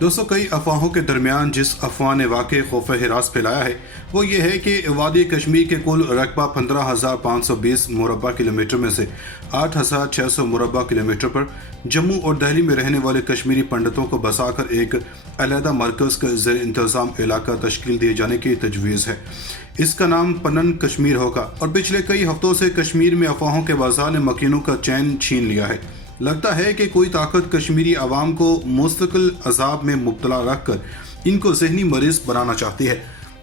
दोस्तों, कई अफवाहों के दरमियान जिस अफवाह ने वाकई खौफ हिरास फैलाया है वो ये है कि वादी कश्मीर के कुल रकबा 15,520 मुरबा किलोमीटर में से 8,600 मुरबा किलोमीटर पर जम्मू और दिल्ली में रहने वाले कश्मीरी पंडितों को बसाकर एक अलहदा मरकज़ का ज़ेर इंतज़ाम इलाका तश्कील दिए जाने की तजवीज़ है। इसका नाम पनन कश्मीर होगा और पिछले कई हफ्तों से कश्मीर में अफवाहों के बाजार ने मकीनों का चैन छीन लिया है। लगता है कि कोई ताकत कश्मीरी आवाम को मुस्तकिल अजाब में मुब्तला रखकर इनको जहनी मरीज बनाना चाहती है।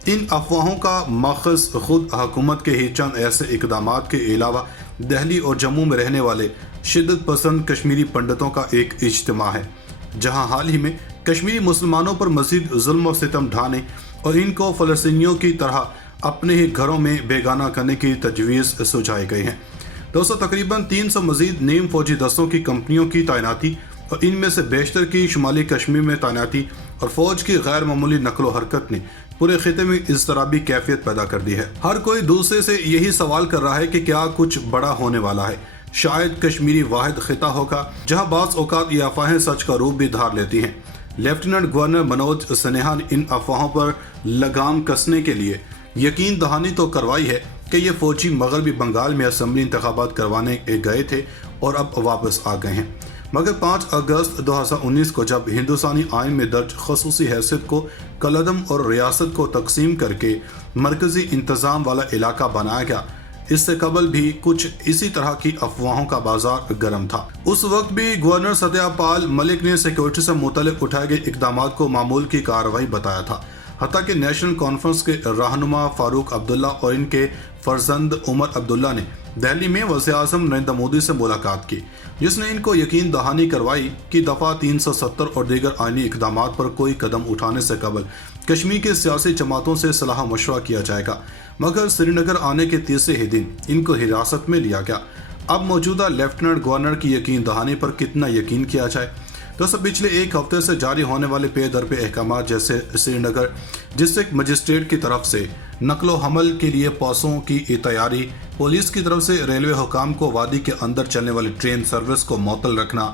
इन अफवाहों का मखज़ खुद हुकूमत के ही चंद ऐसे इकदामात के अलावा दिल्ली और जम्मू में रहने वाले शिद्दत पसंद कश्मीरी पंडितों का एक इज्तिमा है, जहां हाल ही में कश्मीरी मुसलमानों पर मज़ीद जुल्म और सितम ढाने और इनको फ़लस्तीनियों की तरह अपने ही घरों में बेगाना करने की तजवीज़ सुझाई गई है। दोस्तों, तकरीबन 300 मजीद नीम फौजी दस्तों की कंपनियों की तैनाती और इनमें से बेशतर की शुमाली कश्मीर में तैनाती और फौज की गैर मामूली नकलो हरकत ने पूरे खिते में इज़्तिराबी कैफियत पैदा कर दी है। हर कोई दूसरे से यही सवाल कर रहा है कि क्या कुछ बड़ा होने वाला है। शायद कश्मीरी वाहिद खिता होगा जहाँ बाज़ औकात ये अफवाहें सच का रूप भी धार लेती हैं। लेफ्टिनेंट गवर्नर मनोज सिन्हा ने इन अफवाहों पर लगाम कसने के लिए यकीन दहानी तो करवाई है कि ये फौजी मगरबी बंगाल में असम्बली इंतखाबात करवाने गए थे और अब वापस आ गए हैं, मगर 5 अगस्त 2019 को जब हिंदुस्तानी आइन में दर्ज खसूसी हैसियत को कलदम और रियासत को तकसीम करके मरकजी इंतज़ाम वाला इलाका बनाया गया, इससे कबल भी कुछ इसी तरह की अफवाहों का बाजार गर्म था। उस वक्त भी गवर्नर सत्यपाल मलिक ने सिक्योरिटी से मुतल्लिक उठाए गए इकदामात को मामूल की कार्रवाई बताया था। हत्ता कि नेशनल कॉन्फ्रेंस के रहनुमा फारूक अब्दुल्ला और इनके फर्जंद उमर अब्दुल्ला ने दिल्ली में वज़ीर-ए-आज़म नरेंद्र मोदी से मुलाकात की, जिसने इनको यकीन दहानी करवाई कि दफ़ा 370 और दीगर आईनी इकदामात पर कोई कदम उठाने से कबल कश्मीर के सियासी जमातों से सलाह मशवरा किया जाएगा। मगर श्रीनगर आने के तीसरे ही दिन इनको हिरासत में लिया गया। अब मौजूदा लेफ्टिनेंट गवर्नर की यकीन दहानी पर कितना यकीन किया जाए। दोस्तों, पिछले एक हफ्ते से जारी होने वाले पे दर पे अहकाम जैसे श्रीनगर डिस्ट्रिक्ट मजिस्ट्रेट की तरफ से नकलो हमल के लिए पासों की तैयारी, पुलिस की तरफ से रेलवे हुकाम को वादी के अंदर चलने वाली ट्रेन सर्विस को मुअत्तल रखना,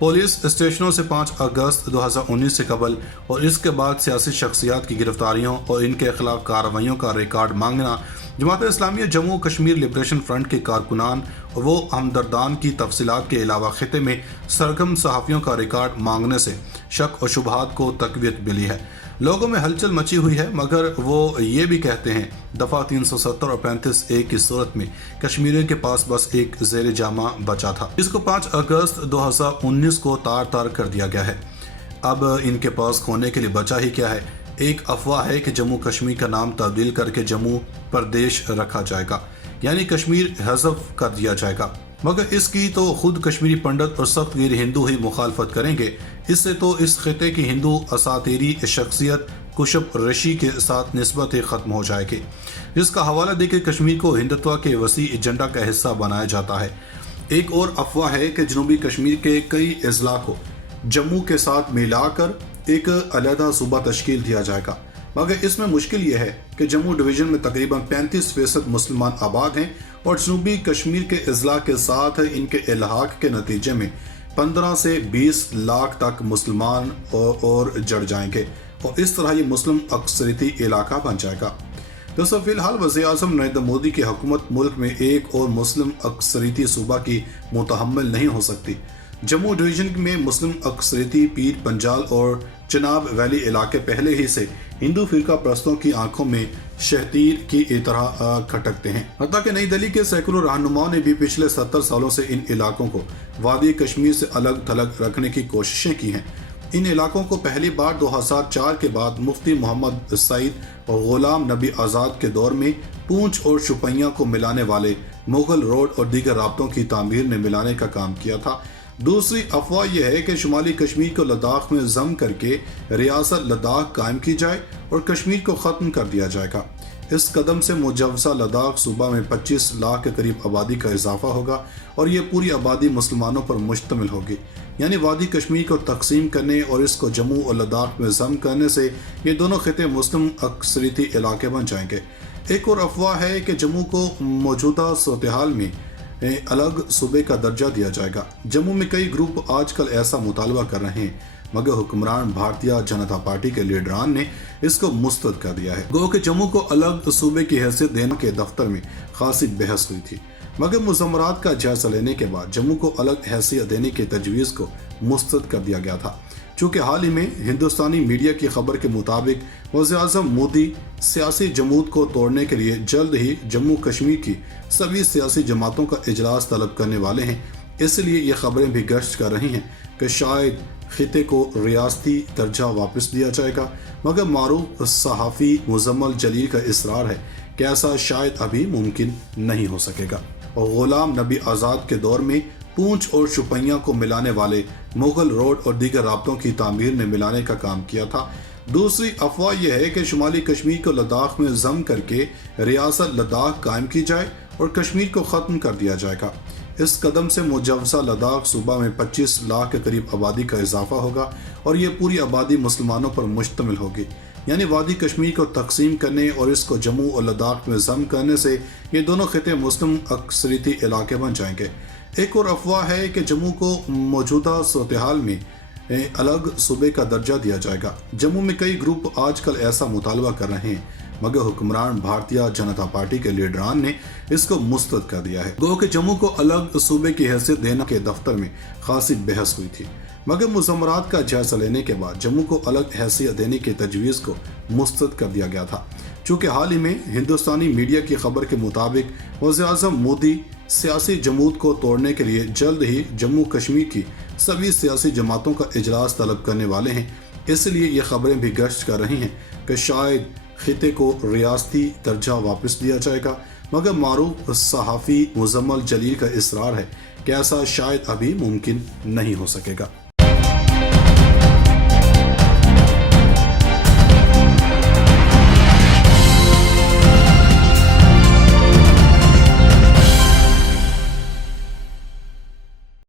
पुलिस स्टेशनों से 5 अगस्त 2019 से कबल और इसके बाद सियासी शख्सियात की गिरफ्तारियों और इनके खिलाफ कार्रवाइयों का रिकॉर्ड मांगना, जमात इस्लामी जम्मू कश्मीर लिबरेशन फ्रंट के कारकुनान और वो हमदर्दान की तफसीलात के अलावा खिते में सरगर्म सहाफ़ियों का रिकॉर्ड मांगने से शक और शुबहात को तकवीत मिली है। लोगों में हलचल मची हुई है, मगर वो ये भी कहते हैं दफ़ा 370 और 35A की सूरत में कश्मीरियों के पास बस एक ज़ेर जामा बचा था, जिसको 5 अगस्त 2019 को तार तार कर दिया गया है। अब इनके पास खोने के लिए बचा ही क्या है। एक अफवाह है कि जम्मू कश्मीर का नाम तब्दील करके जम्मू प्रदेश रखा जाएगा, यानी कश्मीर हज़फ कर दिया जाएगा, मगर इसकी तो खुद कश्मीरी पंडित और सख्त गैर हिंदू ही मुखालफत करेंगे। इससे तो इस खिते की हिंदू असातीरी शख्सियत कुशब ऋषि के साथ निस्बत ही ख़त्म हो जाएगी, जिसका हवाला देकर कश्मीर को हिंदुत्व के वसी एजेंडा का हिस्सा बनाया जाता है। एक और अफवाह है कि जनूबी कश्मीर के कई अजला को जम्मू के साथ मिलाकर एक अलहदा सूबा तश्कील दिया जाएगा, मगर इसमें मुश्किल यह है कि जम्मू डिवीज़न में तकरीबन 35% मुसलमान आबाद हैं और जनूबी कश्मीर के अजला के साथ इनके इल्हाक के नतीजे में 15 से 20 लाख तक मुसलमान और जड़ जाएंगे और इस तरह ये मुस्लिम अक्सरियती इलाका बन जाएगा। दोस्तों, फिलहाल वज़ीर-ए-आज़म नरेंद्र मोदी की हुकूमत मुल्क में एक और मुस्लिम अक्सरियती सूबा की मुतहम्मिल नहीं हो सकती। जम्मू डिवीज़न में मुस्लिम अक्सरियती पीर पंजाल और चिनाब वैली इलाके पहले ही से हिंदू फिरका परस्तों की आंखों में शहतीर की तरह खटकते हैं। हत्ता कि नई दिल्ली के सैकड़ों रहनुमाओं ने भी पिछले 70 सालों से इन इलाकों को वादी कश्मीर से अलग थलग रखने की कोशिशें की हैं। इन इलाकों को पहली बार 2004 के बाद मुफ्ती मोहम्मद सईद और गुलाम नबी आज़ाद के दौर में पूंछ और शुपैयाँ को मिलाने वाले मुगल रोड और दीगर राब्तों की तामीर ने मिलाने का काम किया था। दूसरी अफवाह यह है कि शुमाली कश्मीर को लद्दाख में जम करके रियासत लद्दाख कायम की जाए और कश्मीर को ख़त्म कर दिया जाएगा। इस कदम से मुजव्वज़ा लद्दाख सूबा में 25 लाख के करीब आबादी का इजाफा होगा और ये पूरी आबादी मुसलमानों पर मुश्तमिल होगी, यानी वादी कश्मीर को तकसीम करने और इसको जम्मू और लद्दाख में जम करने से ये दोनों खिते मुस्लिम अक्सरियती इलाके बन जाएंगे। एक और अफवाह है कि जम्मू को मौजूदा सूरत-ए-हाल में अलग सूबे का दर्जा दिया जाएगा। जम्मू में कई ग्रुप आजकल ऐसा मुतालबा कर रहे हैं। मगर हुक्मरान भारतीय जनता पार्टी के लीडरान ने इसको मुस्तरद कर दिया है। गो कि जम्मू को अलग सूबे की हैसियत देने के दफ्तर में खासी बहस हुई थी, मगर मुज़म्मरात का जायजा लेने के बाद जम्मू को अलग हैसियत देने की तजवीज़ को मुस्तरद कर दिया गया था। चूँकि हाल ही में हिंदुस्तानी मीडिया की खबर के मुताबिक वज़ीर-ए-आज़म मोदी सियासी जमूत को तोड़ने के लिए जल्द ही जम्मू कश्मीर की सभी सियासी जमातों का इजलास तलब करने वाले हैं, इसलिए ये खबरें भी गश्त कर रही हैं कि शायद खिते को रियासती दर्जा वापस दिया जाएगा। मगर मारूफ सहाफ़ी मुज़म्मल जलील का इसरार है कि ऐसा शायद अभी मुमकिन नहीं हो सकेगा। और गुलाम नबी आज़ाद के दौर में पूंछ और शुपैया को मिलाने वाले मुगल रोड और दीगर राब्तों की तामीर ने मिलाने का काम किया था। दूसरी अफवाह यह है कि शुमाली कश्मीर को लद्दाख में जम करके रियासत लद्दाख कायम की जाए और कश्मीर को ख़त्म कर दिया जाएगा। इस कदम से मुजव्वज़ा लद्दाख सूबा में 25 लाख के करीब आबादी का इजाफा होगा और ये पूरी आबादी मुसलमानों पर मुश्तमिल होगी। यानी वादी कश्मीर को तकसीम करने और इसको जम्मू और लद्दाख में जम करने से ये दोनों खिते मुस्लिम अक्सरियती इलाके बन जाएंगे। एक और अफवाह है कि जम्मू को मौजूदा सूरत हाल में अलग सूबे का दर्जा दिया जाएगा। जम्मू में कई ग्रुप आजकल ऐसा मुतालबा कर रहे हैं, मगर हुक्मरान भारतीय जनता पार्टी के लीडरान ने इसको मुस्तरद कर दिया है। गो कि जम्मू को अलग सूबे की हैसियत देने के दफ्तर में खासी बहस हुई थी, मगर मुज़म्मरात का जायजा लेने के बाद जम्मू को अलग हैसियत देने की तजवीज़ को मुस्तरद कर दिया गया था। चूँकि हाल ही में हिंदुस्तानी मीडिया की खबर के मुताबिक वज़ीर-ए-आज़म मोदी सियासी जमूत को तोड़ने के लिए जल्द ही जम्मू कश्मीर की सभी सियासी जमातों का इजलास तलब करने वाले हैं, इसलिए ये खबरें भी गश्त कर रही हैं कि शायद खिते को रियासती दर्जा वापस दिया जाएगा। मगर मारूफ सहाफ़ी मुज़म्मल जलील का इसरार है कि ऐसा शायद अभी मुमकिन नहीं हो सकेगा।